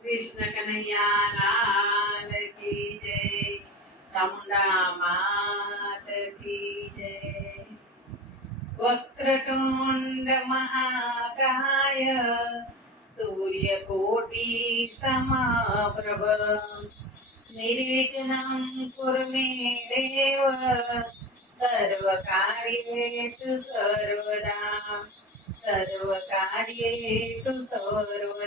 कृष्ण કૃષ્ણ કનૈયાલાલ की जय ચામુંડા માત કી જય વક્રતુંડ મહાકાય સૂર્યકોટિ સમાપ્રભ નિર્વિઘ્નં કુરુ મે દેવ સર્વકાર્યેષુ સર્વદા સર્વકાર્યેષુ સર્વદા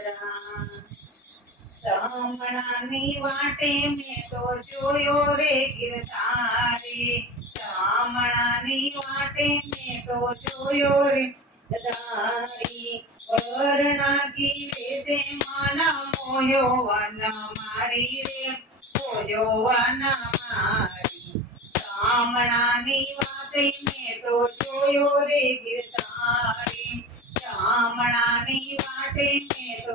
શામળાની વાટે મેં તો જોયો રે ગિરધારે શામળાની વાટે મેં તો જોયો રે ગિરધારી વર્ણાગી રે તે માના મોયો વન મારી રે મોયો વન મારી શામળાની વાટે મેં તો જોયો રે ગિરધારી શામળાની વાટે મેં તો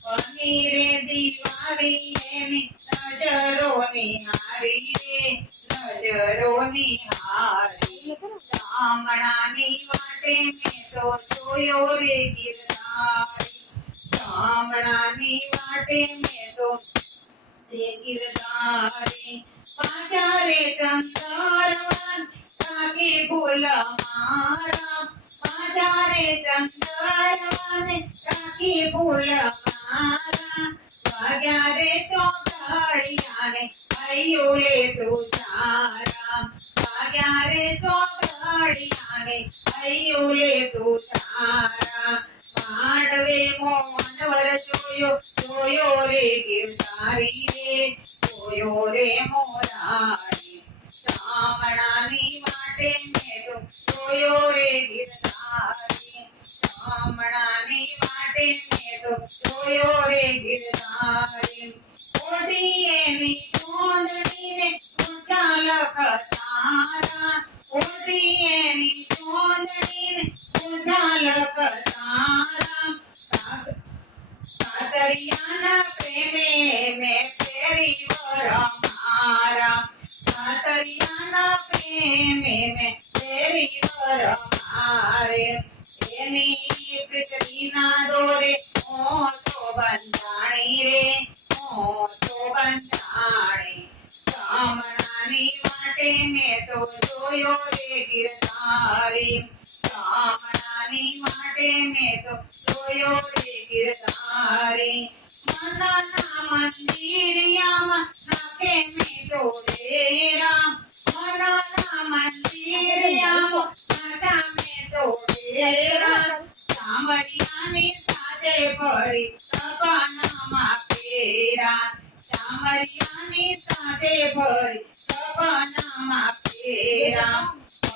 બની રે દિવાળી એની નજરોની હારી રે નજરોની હારી શામળાની વાટે મેં તો જોયો રે ગિરધારી શામળાની વાટે મેં તો રે ગિરધારી પાચારે ચંદરવાન સાગે ફૂલ મારા પાચારે ચંદરવાન સાગે ફૂલ મારા વાગ્યા રે ચોકડિયાને वाग्यारे तो काळियाने अयोले तो तारा वाग्यारे तो काळियाने अयोले तो तारा मांडवे मोहनवर जोयो जोयो रे गिरधारी रे जोयो रे मोरारी श्रावणानी वाटे मेलो जोयो रे गिरधारी માટે મેં તો જોયો રે ગિરધારી ઓઢી એની ચોંદડીને ઊંચા લખતારા ઓઢી એની ચોંદડીને ઊંચા લખતારા સાતરિયાના પ્રેમે મારે એની પૃથ્વીના દોરે મોટો બંધાણી રે મોટો બંધાણી શામળાની માટે મેં તો જોયો રે ગિરધારી શામળાની માટે મેં તો જોયો રે ગિરધારી મનના મંદિરિયામાં નાખે મેં તો રે રામ મનના મંદિરિયામાં નાખા મેં તો રે રામ સામરિયાની સાથે ફરી સપનામાં ફેરા સામરિયાની સાથે ફરી સપનામાં ફેરા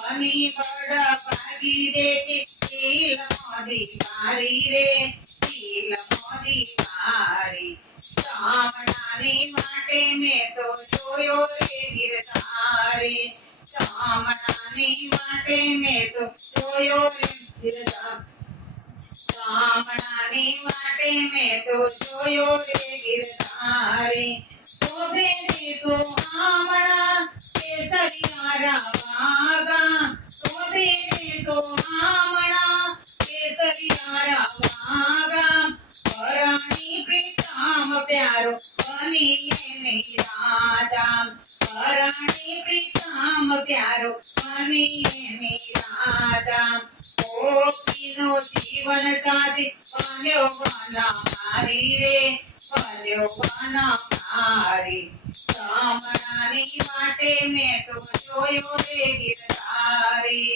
બની બડ ભાગી રે કે તિલ મોદી વારી રે તિલ મોદી વારી શામળાની માટે મેં તો જોયો રે ગિરધારી શામળાની માટે મેં તો જોયો રે ગિરધારી શામળાની માટે મેં તો જોયો રે ગિરધારી શોભે રે તો આમળા કેસરિયા વાગા શોભે રે તો આમળા કેસરિયા વાગા રાણી પ્રીતમ પ્યારો બનીને રાજા રાણી પ્રીતમ પ્યારો બનીને રાજા કોકીનો જીવન તાદી બન્યો બના મારી રે, બન્યો બના મારી સામણાની માટે મેં તો જોયો રે ગિરધારી